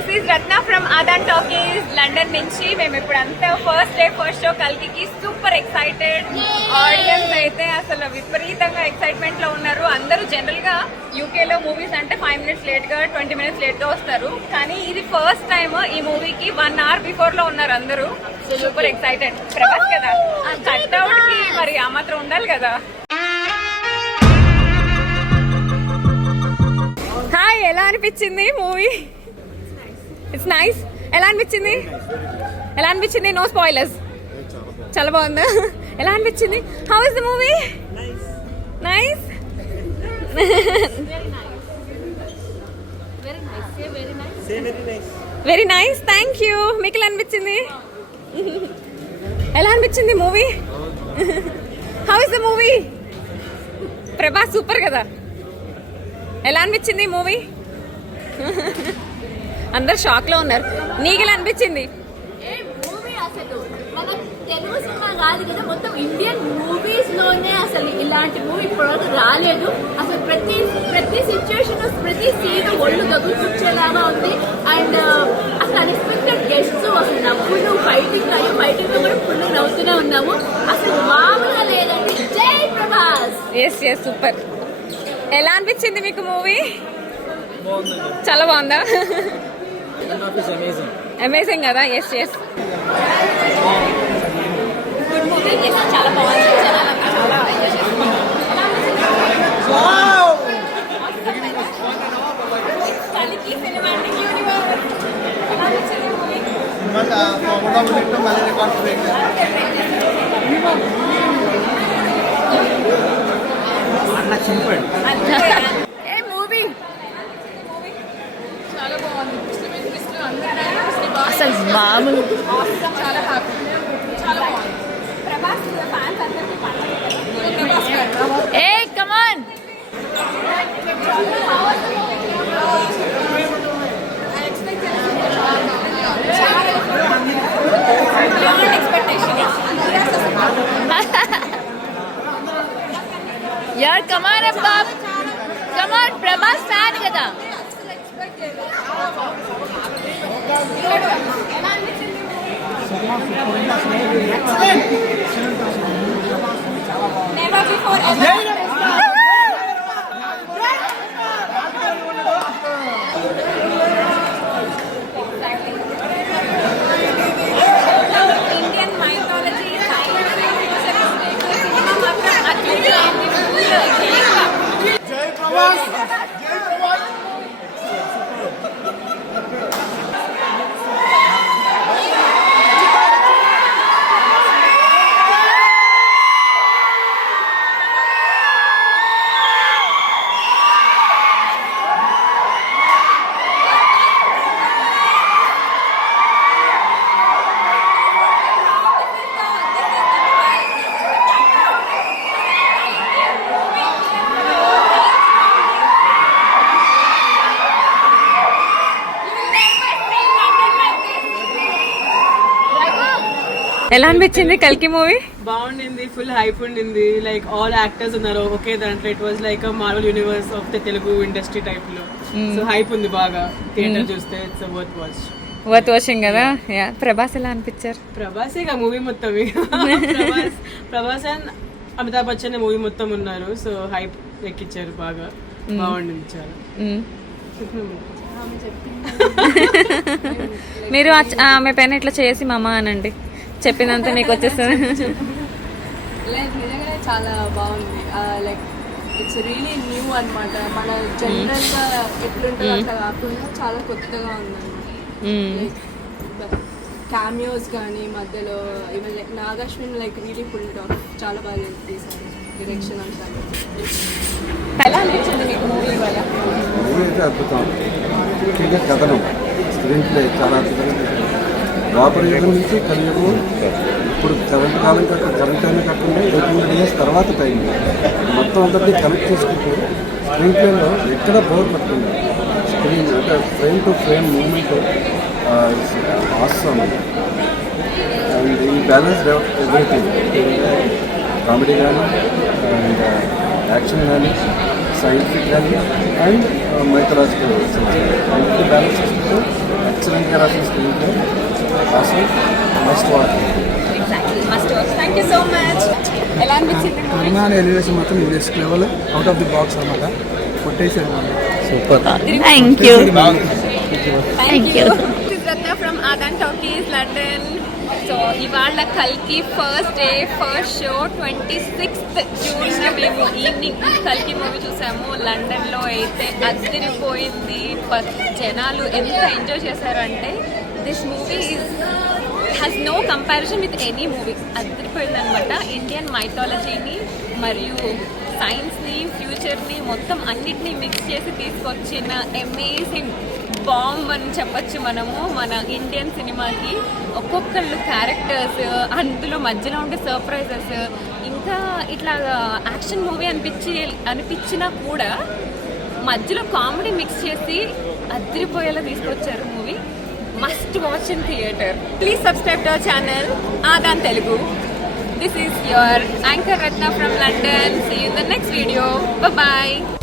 This is Ratna from Aadhan talkies London నుంచి. మేము ఇప్పుడు అంతా ఫస్ట్ డే ఫస్ట్ షో కల్కి సూపర్ ఎక్సైటెడ్ ఆడియన్స్ అయితే అసలు విపరీతంగా ఎక్సైట్మెంట్లో ఉన్నారు. అందరూ జనరల్గా యూకే లో మూవీస్ అంటే ఫైవ్ మినిట్స్ లేట్గా ట్వంటీ మినిట్స్ లేట్గా వస్తారు. కానీ ఇది ఫస్ట్ టైం ఈ మూవీకి వన్ అవర్ బిఫోర్లో ఉన్నారు అందరూ. సూపర్ ఎక్సైటెడ్ ప్రభాస్ కదా? కట్అవుట్కి మరి ఆ మాత్రం ఉండాలి కదా? హాయ్ ఎలా అనిపించింది మూవీ ఇట్స్ నైస్ ఎలా అనిపించింది? ఎలా అనిపించింది? నో స్పాయిలర్స్ చాలా బాగుందా. ఎలా అనిపించింది? How is the movie nice very nice thank you మీకు ఎలా అనిపించింది? ఎలా అనిపించింది movie how is the movie Prabhas super కదా. ఎలా అనిపించింది మూవీ అందరు షాక్లో ఉన్నారు. నీకు ఎలా అనిపించింది? ఏ మూవీ అసలు? మన తెలుగు సినిమా కాదు కదా మొత్తం ఇండియన్ మూవీస్లోనే అసలు ఇలాంటి మూవీ ఇప్పటివరకు రాలేదు. అసలు ప్రతి ప్రతి సిచ్యువేషన్ ప్రతి సీన్ ఒళ్ళు ఉంది. అండ్ అసలు అన్ఎక్స్పెక్టెడ్ గెస్ట్స్ అసలు నవ్వులు ఫైటింగ్ అయ్యో ఫైటింగ్లో కూడా ఫుల్ నవ్వుతూనే ఉన్నాము. అసలు మామూలుగా లేదండి. జై ప్రభాస్! ఎస్ ఎస్ సూపర్ ఎలా అనిపించింది మీకు మూవీ చాలా బాగుందా? అమేజింగ్ కదా? ఎస్ ఎస్ చాలా బాగుంది చాలా మూవీ మొట్టమొదటి మళ్ళీ రికార్డ్ బ్రేక్ అన్న చింపండి. ఏ మూవీ అసలు మామూలు. చాలా హ్యాపీ చాలా బాగుంది ప్రభాస్ ఫ్యాన్స్ అందరికీ పండుగ ఏ కమాన్ యార్ కమాన్ అబ్బా కమాన్ ప్రభాస్ ఫ్యాన్ కదా. Never before ever Indian mythology science cinema మాత్రం అద్భుతమైంది ఫుల్ ఎలా అనిపించింది కల్కి మూవీ? బాగుండింది ఫుల్ హైప్ ఉండింది. లైక్ ఆల్ యాక్టర్స్ ఉన్నారు. ఓకే దాంట్లో it was like Marvel universe of the Telugu industry టైప్లో. సో హైప్ ఉంది బాగా. థియేటర్ చూస్తే it's worth watch worth watching కదా? యా ప్రభాస్ ఎలా అనిపించారు? ప్రభాస్ ఇక మూవీ మొత్తం. ప్రభాస్ అండ్ అమితాబ్ బచ్చన్ మూవీ మొత్తం ఉన్నారు. సో హైప్ ఎక్కిచ్చారు బాగా. బాగుండింది చాలా. మీరు ఆ- ఆమె పైన ఇట్లా చేసి మామ అనండి. చెప్పిందంతా మీకు వచ్చేస్తుంది. లైక్ నిజంగానే చాలా బాగుంది. లైక్ ఇట్స్ రియలీ న్యూ అన్నమాట. మన జనరల్గా ఎట్లుంటుందో అట్లా కాకుండా చాలా కొత్తగా ఉందన్నమాట. క్యామియోస్ కానీ మధ్యలో even like Nag Ashwin like really full talk చాలా బాగా తీశారు డైరెక్షన్ అంతా. ఎలా అనిపించింది మీకు మూవీ వల్ల మూవీ అయితే అద్భుతం. కథనం. స్క్రీన్ ప్లే చాలా అద్భుతంగా. ద్వాపర యుగం నుంచి కలియుగం ఇప్పుడు కరెంట్ కాలం కాక కరెంట్ అయినా కాకుండా ఎయిట్ హండ్రెడ్ ఇయర్స్ తర్వాత టైం. మొత్తం అందరినీ కనెక్ట్ చేసుకుంటూ స్క్రీన్ ప్లేలో ఎక్కడ బోర్ పడుతుంది స్క్రీన్ అంటే ఫ్రేమ్ టు ఫ్రేమ్ మూమెంట్ ఆస్తాము అండ్ ఈ బ్యాలెన్స్ ఎవ్రీథింగ్ కామెడీ కానీ అండ్ యాక్షన్ కానీ సైంటిఫిక్ కానీ అండ్ మైథలాజికల్ అన్నిటి బ్యాలెన్స్ చేసుకుంటూ ఎక్సలెంట్గా రాసిన స్క్రీన్ ప్లే అసలు next walk exactly must watch thank you so much ఎలా అనిపించింది మూవీ కరుణ అనే ఎలివేషన్ మాత్రం next level out of the box అనమాట కొట్టేశారు మనం thank you thank you Ratna from Aadhan talkies London so ఇవాళ కల్కి first day first show twenty sixth June మేము ఈవినింగ్ కల్కి మూవీ చూసాము. లండన్లో అయితే అదిరిపోయింది. ప- జనాలు ఎంత ఎంజాయ్ చేశారంటే this movie has no comparison with any movie అదిరిపోయింది అనమాట ఇండియన్ మైథాలజీని మరియు సైన్స్ని ఫ్యూచర్ని మొత్తం అన్నిటినీ మిక్స్ చేసి తీసుకొచ్చిన అమేజింగ్ బాంబ్ అని చెప్పొచ్చు మనము మన ఇండియన్ సినిమాకి ఒక్కొక్కళ్ళు క్యారెక్టర్స్ అందులో మధ్యలో ఉండే సర్ప్రైజెస్ ఇంకా ఇట్లా యాక్షన్ మూవీ అనిపించి అనిపించినా కూడా మధ్యలో కామెడీ మిక్స్ చేసి అదిరిపోయేలా తీసుకొచ్చారు movie must watch in theatre please subscribe to our channel Aadhan Telugu this is your anchor Ratna from London see the next video bye